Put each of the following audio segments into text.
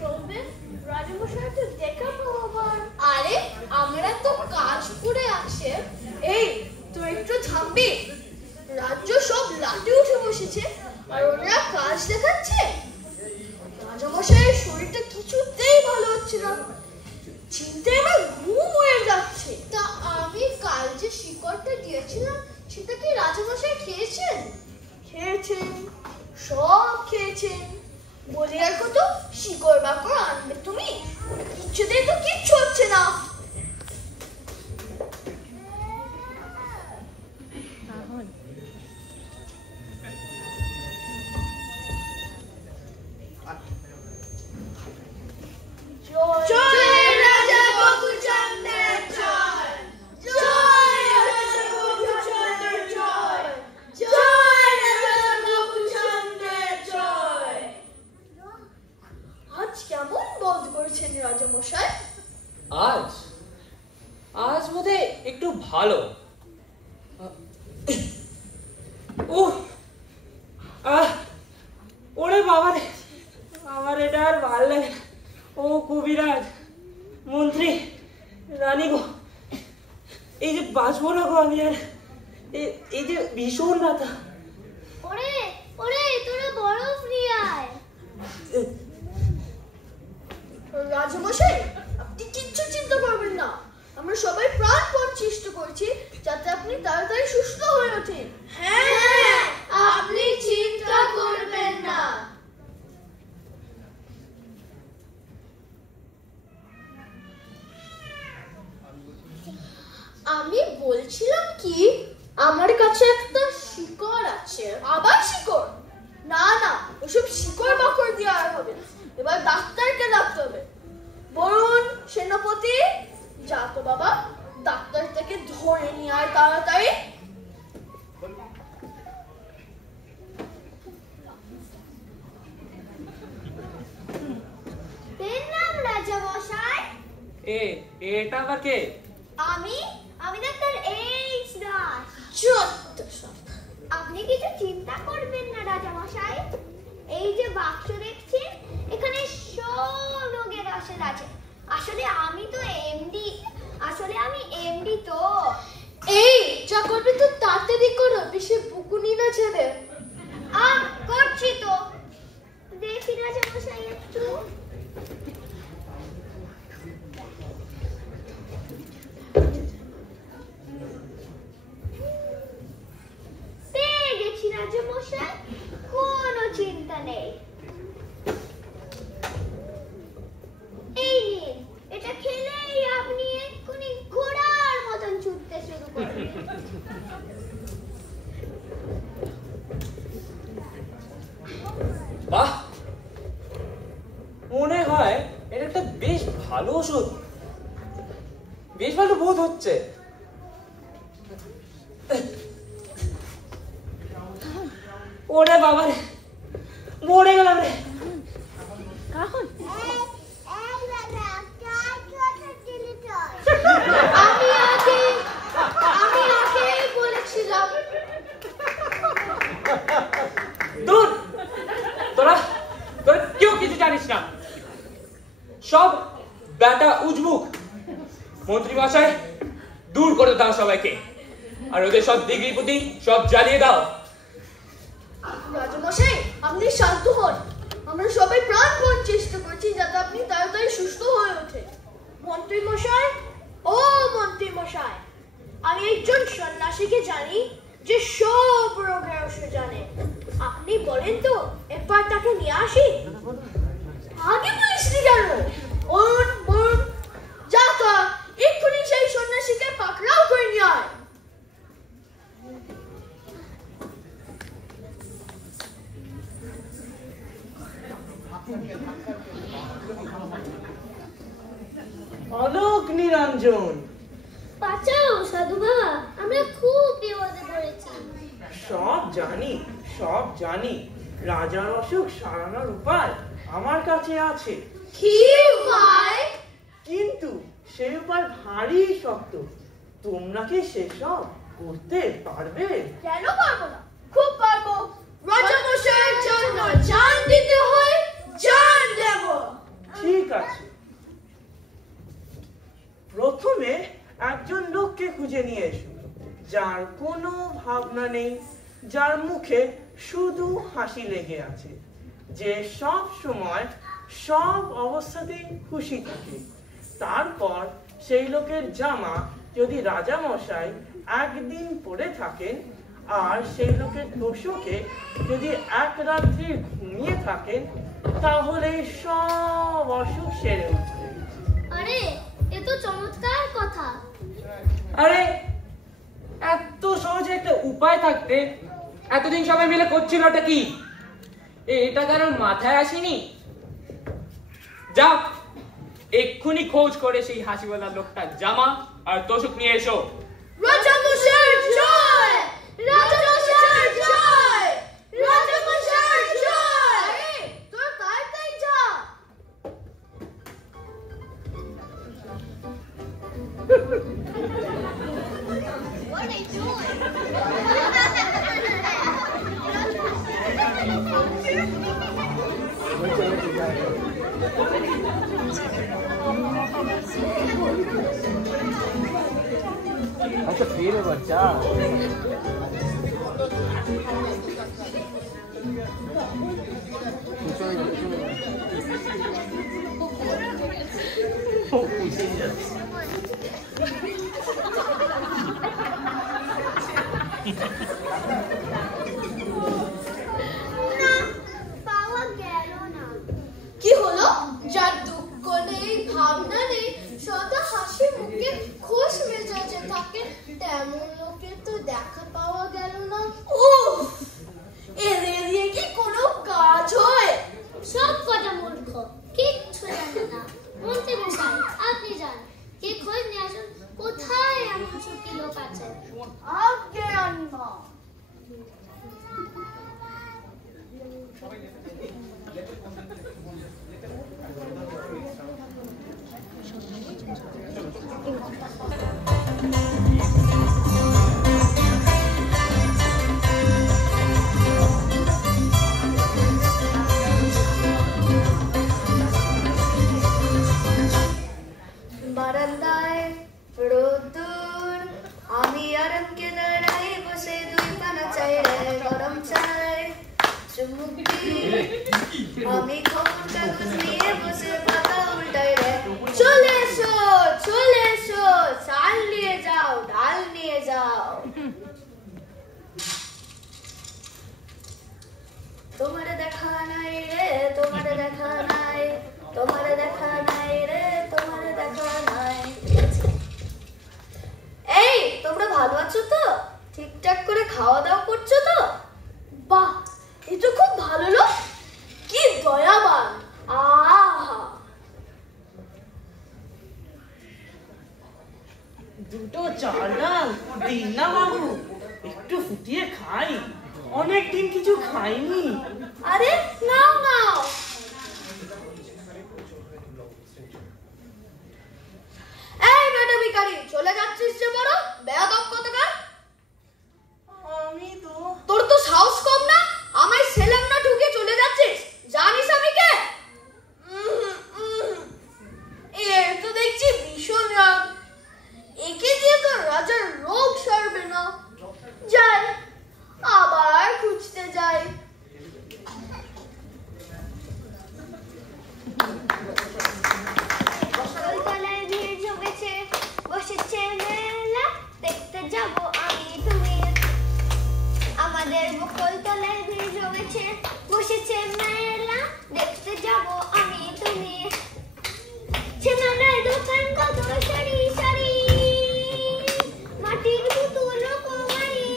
চলবে? রাজামশাই তো দেখা পাওয়ার। আরে আমরা তো কাজ করে আসে। এই তুই একটু থামবি? রাজ্য সব লাটে উঠে বসেছে আর ওরা কাজ দেখাচ্ছে। রাজামশাইয়ের শরীরটা কিছুতেই ভালো হচ্ছে না, চিন্তায় আমার ঘুম হয়ে যাচ্ছে। তা আমি কাল যে শিকড়টা দিয়েছিলাম সেটা কি রাজামশাই খেয়েছেন? খেয়েছেন, সব খেয়েছেন। বলি আর কত শিকড় বাকড় আনবে তুমি? কিছুতেই তো কিচ্ছু হচ্ছে না। আজ বোধহয় একটু ভালো। ওরে বাবা রে, আমার এটা আর ভাল লাগে না। ও কবিরাজ, মন্ত্রী, রানী গো, এই যে বাঁচবো না গো আমি আর। এই যে ভীষণ ব্যথা। ওরে ওরে তোরা বরফ নিয়ে আয়। রাজামশাই, আপনি কিচ্ছু চিন্তা করবেন না। আমরা সবাই প্রাণপণ চেষ্টা করছি যাতে আপনি তাড়াতাড়ি সুস্থ হয়ে ওঠেন। হ্যাঁ, আপনি চিন্তা করবেন না। আমি বলছিলাম কি, আমার কাছে একটা শিকড় আছে। আবার শিকড়? না না, ওসব শিকড় বাকড় দিয়ে আর হবে না। এবার ডাক্তারকে ডাকতে হবে। বরুণ, সেনাপতি, যা তো বাবা, ডাক্তার থেকে ধরে নিয়ে আয় তাড়াতাড়ি। নাম রাজামশাই। এটা আবার কে? আমি ডাক্তার এইচ দাস। আপনি কিছু চিন্তা করবেন না রাজামশাই। এই যে বাক্স দেখছেন, এখানে সব রোগের ওষুধ আছে। আসলে আমি এমডি তো। এই যা করবে তো তাড়াতাড়ি করো, বেশি বুকুনি না ছেড়ে। করছি তো। দেখি রাজামশাই একটু। পেয়ে গেছি রাজামশাই, কোনো চিন্তা নেই। এই নিন, এটা খেলেই আপনি এক্ষুনি ঘোড়ার মতন ছুটতে শুরু করবেন। বাহ, মনে হয় এটা একটা বেশ ভালো ওষুধ। বেশ ভালো বোধ হচ্ছে। ওরে বাবা রে, মরে গেলাম রে। আমি আগে বলেছিলাম। দূর, তোরা কেউ কিছু জানিস না, সব ব্যাটা উজবুক। মন্ত্রী মশাই, দূর করে দাও সবাইকে, আর ওদের সব ডিগ্রি পুঁতি সব জ্বালিয়ে দাও। রাজামশাই, আপনি শান্ত হন। আমরা সবাই প্রাণপণ চেষ্টা করছি যাতে আপনি তাড়াতাড়ি সুস্থ হয়ে ওঠেন। মন্ত্রী মশাই, ও মন্ত্রী মশাই, আমি একজন সন্ন্যাসীকে জানি যে সব রোগের ওষুধ জানে। আপনি বলেন তো, একবার তাকে নিয়ে আসি। আগে বলিসনি কেন? বরুণ, যা তো এক্ষুনি সেই সন্ন্যাসীকে পাকড়াও করে নিয়ে আয়। অলোক নিরঞ্জন, বাঁচাও সাধু বাবা, আমরা খুব বিপদে পড়েছি। সব জানি। রাজার অসুখ সারানোর উপায় আমার কাছে আছে। কি উপায়? কিন্তু সেই উপায় ভারী শক্ত। তোমরা কি সেসব করতে পারবে? কেন পারবো না? খুব পারবো। রাজামশাইয়ের জন্য জান দিতে হয়, জান দেব। যার কোনো ভাবনা নেই, যার মুখে শুধু হাসি লেগে আছে, যে সব সময় সব অবস্থাতেই খুশি থাকে। তারপর সেই লোকের জামা যদি রাজামশাই একদিন পরে থাকেন আর সেই লোকের তোষকে যদি এক রাত্রি ঘুমিয়ে থাকেন, তাহলে সব অসুখ সেরে উঠবে। আরে এ তো চমৎকার কথা। আরে এত সহজে একটা উপায় থাকতে এতদিন সবাই মিলে করছিল ওটা কি? এটা কারোর মাথায় আসেনি? যাও এক্ষুনি খোঁজ করে সেই হাসিওয়ালা লোকটার জামা আর তোষক নিয়ে এসো। রাজামশাই জয়! রাজামশাই জয়! রাজামশাই জয়! আরে তোরা তাড়াতাড়ি যা। What are you doing? अच्छा फिर है बच्चा কি হলো? যার দুঃখ নেই, ভাবনা নেই, সদা হাসি মুখে খুশ মেজাজে থাকে, তেমন লোকের তো দেখা পাওয়া গেল না। উফ, এদের দিয়ে কি কোনো কাজ হয়? সব কটা মূর্খ, কিচ্ছু জানে না। মন্ত্রী মশাই, আপনি যান, কে খোঁজ নিয়ে আসুন কোথায় এমন সুখী লোক আছে। আজ্ঞে আনমা। বারান্দায় রোদ্দুর, আমি আরাম কে দাঁড়াই বসে, দুই পানা চাই রে গরম চাই, চুমুক দিই আমি খবর কাগজ নিয়ে বসে পাতা উল্টাই রে। চলে এসো, চলে এসো, চাল নিয়ে যাও, ডাল নিয়ে যাও। তোমার দেখা নাই রে, তোমার দেখা নাই, তোমার দেখা নাই রে, তোমার দেখা নাই। এই তোমরা ভালো আছো তো? ঠিকঠাক করে খাওয়া দাওয়া করছো তো? বাহ, এ তো খুব ভালো লোক, কি দয়াবান। আহা, দুটো চাল ডাল দিন না বাবু, একটু ফুটিয়ে খাই, অনেকদিন কিছু খাইনি। আরে নাও নাও। এই বেটা ভিখারি, চলে যাচ্ছিস যে বড় বেয়াদব কোথাকার। আমি তো তোর তো সাহস কম না, আমায় সেলাম না ঢুকে চলে যাচ্ছিস। জানিস আমি কে? এর তো দেখছি ভীষণ রাগ, একে দিয়ে তো রাজার রোগ সারবে না। যাই, আবার খুঁজতে যাই। কলতলায় ভিড় জমেছে, বসেছে মেলা, দেখতে যাব আমি তুমি। আমাদের বকুলতলায় ভিড় জমেছে, বসেছে মেলা, দেখতে যাব আমি তুমি। সে মেলায় দোকান কত সারি সারি, মাটির পুতুল কুমারী।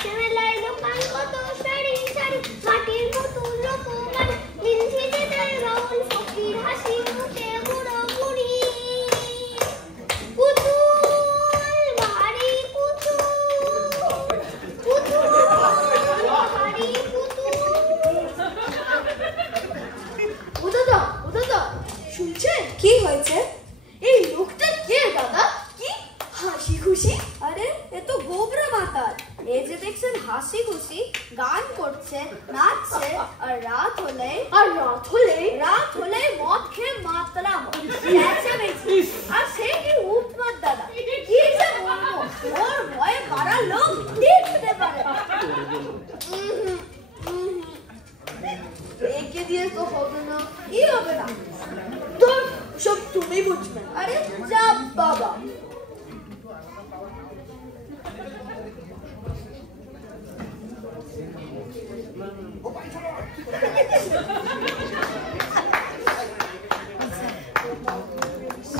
সে মেলায় দোকান কত সারি সারি, মাটির পুতুল কুমারী। মিনঝি যেতে রাহুল ফকির, হাসি মুখে বুড়ো বুড়ি। পুতুল ভারী পুতুল, পুতুল ভারী পুতুল। ও দাদা, শুনছেন? কি হয়েছে? এই লোকটা কে দাদা? কি হাসি খুশি? আরে এ তো গোবরা মাতাল। এই যে দেখছেন হাসি খুশি গান করছে, নাচছে, আর রাত হলে মদ খেয়ে মাতলা হয়, আর সে কি উৎপাত দাদা, কি যে বলবো, ওর লোক দেখতে পারে। একে দিয়ে তো হবে না, কি হবে না, তোর সব তুমি বুঝবে। আরে যা বাবা।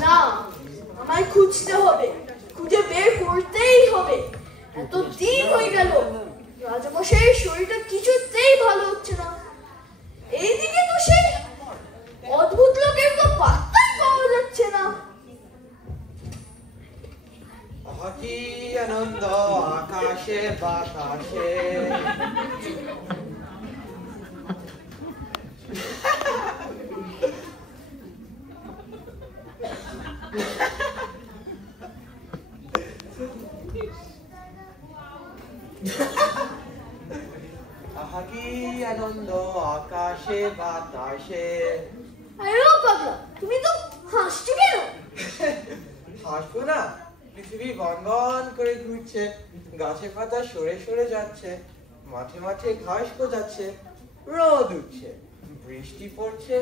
না, আমায় খুঁজতে হবে, খুঁজে বের করতেই হবে। এত দিন হয়ে গেল, রাজামশাইয়ের শরীরটা কিছুতেই ভালো হচ্ছে না। এইদিকে তো সেই অদ্ভুত লোকের তো পাত্তাই পাওয়া যাচ্ছে না। কি আনন্দ আকাশে বাতাসে, কি আনন্দ আকাশে বাতাসে। আরে ও পাগলা, তুমি তো হাসছো কেন? হাসবো না, পৃথিবী গনগন করে ঘুরছে, গাছে পাতা সরে সরে যাচ্ছে, মাঠে মাঠে ঘাস গজাচ্ছে, রোদ উঠছে, বৃষ্টি পড়ছে,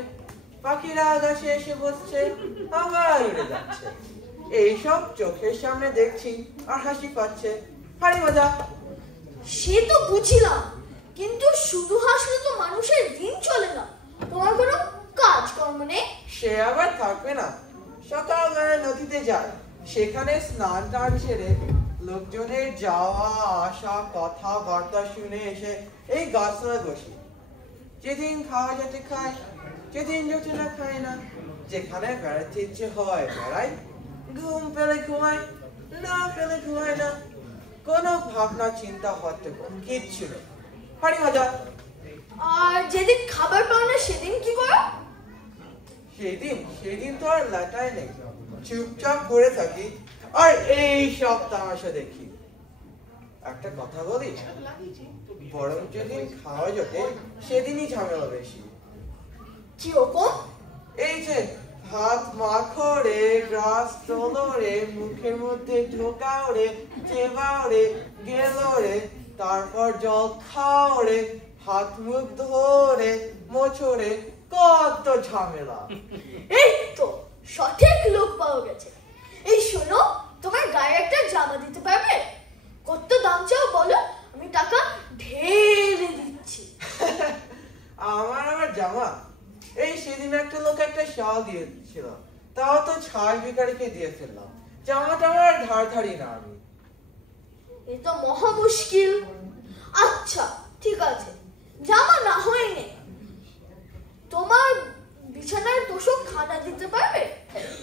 পাখিরা আকাশে এসে বসছে, আবার উড়ে যাচ্ছে। এইসব চোখের সামনে দেখছি আর হাসি পাচ্ছে, ভারী মজা। সে তো বুঝিলাম, কিন্তু শুধু হাসলে তো মানুষের দিন চলে না। তোমার কোনো কাজকর্ম নেই? সে আবার থাকবে না, সকালবেলা নদীতে যায়, সেখানে স্নান টান সেরে লোকজনের যাওয়া আসা কথাবার্তা শুনে এসে এই গাছতলায় বসি। যেদিন খাওয়া যেতে খায়, যেদিন যেতে না খায় না, যেখানে বেড়াতে ইচ্ছে হয় বেড়াই, ঘুম পেলে ঘুমায়, না পেলে ঘুমায় না, কোনো ভাবনা চিন্তা হতে কিচ্ছু নেই, ভারী মজা। আর যেদিন খাবার পাও না সেদিন কি করো? সেদিন তো আর লাটাই নেই, চুপচাপ করে থাকি আর এই সব তামাশা দেখি। একটা কথা বলি, বরং যেদিন খাওয়া জোটে সেদিনই ঝামেলা বেশি। কিরকম? এই যে হাত মাখো রে, গ্রাস তোলো রে, মুখের মধ্যে ঢোকাও রে, চেবাও রে, গেল রে, তারপর জল খাও রে, হাত মুখ ধরে মোছো রে, কত ঝামেলা। এই তো সঠিক লোক পাওয়া গেছে। এই শোনো, তোমার গায়ে একটা জামা দিতে পারবে? কত দাম চাও বলো, আমি টাকা ঢেলে দিচ্ছি। আমার আবার জামা? এই সেদিন একটা লোক একটা শাল দিয়েছিল, তাও তো ছাই ভিখারিকে দিয়ে ফেললাম। জামাটা আমার ধার ধারি না আমি। এ তো মহা মুশকিল। আচ্ছা ঠিক আছে, জামা না হয় নে, তোমার বিছানার তোষক খানা দিতে পারবে?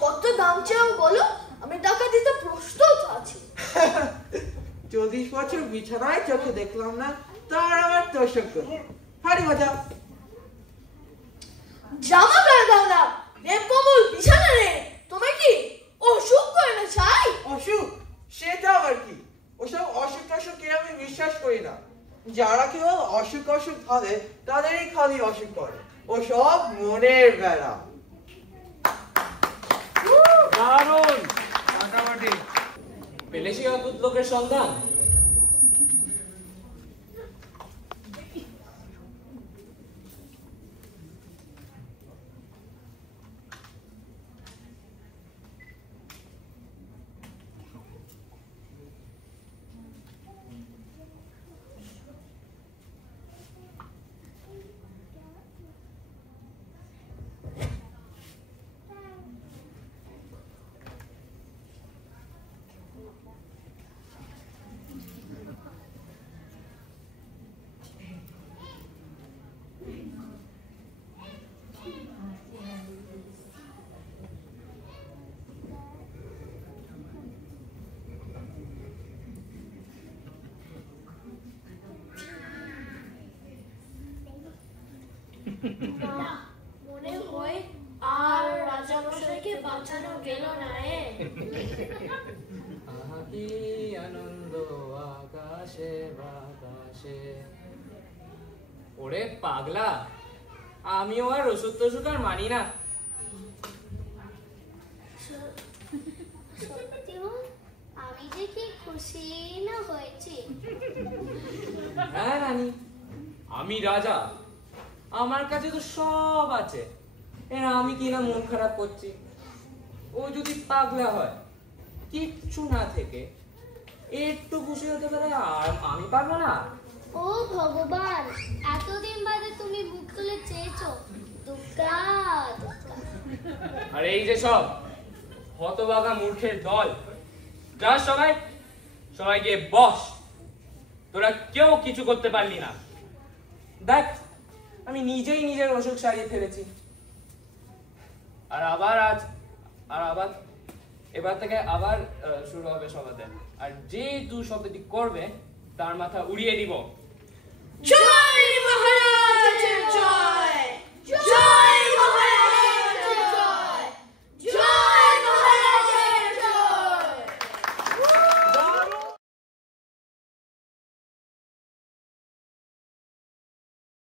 কত দাম চাও বলো, আমি টাকা দিতে প্রস্তুত আছি। 40 বছর বিছানায় চোখে দেখলাম না, তার আবার তোষক, ভারী মজা। জামা গায়ে দাও না, রেপ কম্বল বিছানা রে। তোমার কি অসুখ করে না চাই? অসুখ? সেটা আবার কি? ওসব অসুখ টসুখে আমি বিশ্বাস করি না। যারা কেবল অসুখ অসুখ ভাবে তাদেরই খালি অসুখ করে, ওসব মনের বেড়া। দারুণ ফাটাফাটি। পেলে সেই অদ্ভুত লোকের সন্ধান? মনে হয় আর রাজামশাইকে বাঁচানো গেল না। কি আনন্দ আকাশে বাতাসে। ওরে পাগলা, আমিও আর ওষুধ টষুধ আর মানি না। সত্যি আমি যে কি খুশি না হয়েছি। হ্যাঁ রানী, আমি রাজা, আমার কাছে তো সব আছে, আমি কিনা মন খারাপ করছি। ও যদি পাগলা হয়, কিচ্ছু না থেকে একটু খুশি হতে পারে, আর আমি পারবো না? ও ভগবান, এতদিন বাদে তুমি মুখ তুলে চেয়েছো, দুগ্গা দুগ্গা। আর এই যে সব হতভাগা মূর্খের দল, যা সবাই সবাই গিয়ে বস, তোরা কেউ কিছু করতে পারলি না। দেখ, আমি নিজেই নিজের অসুখ সারিয়ে ফেলেছি। আর আবার এবার থেকে আবার শুরু হবে সবাদের, আর যে দু শব্দটি করবে তার মাথা উড়িয়ে দিব।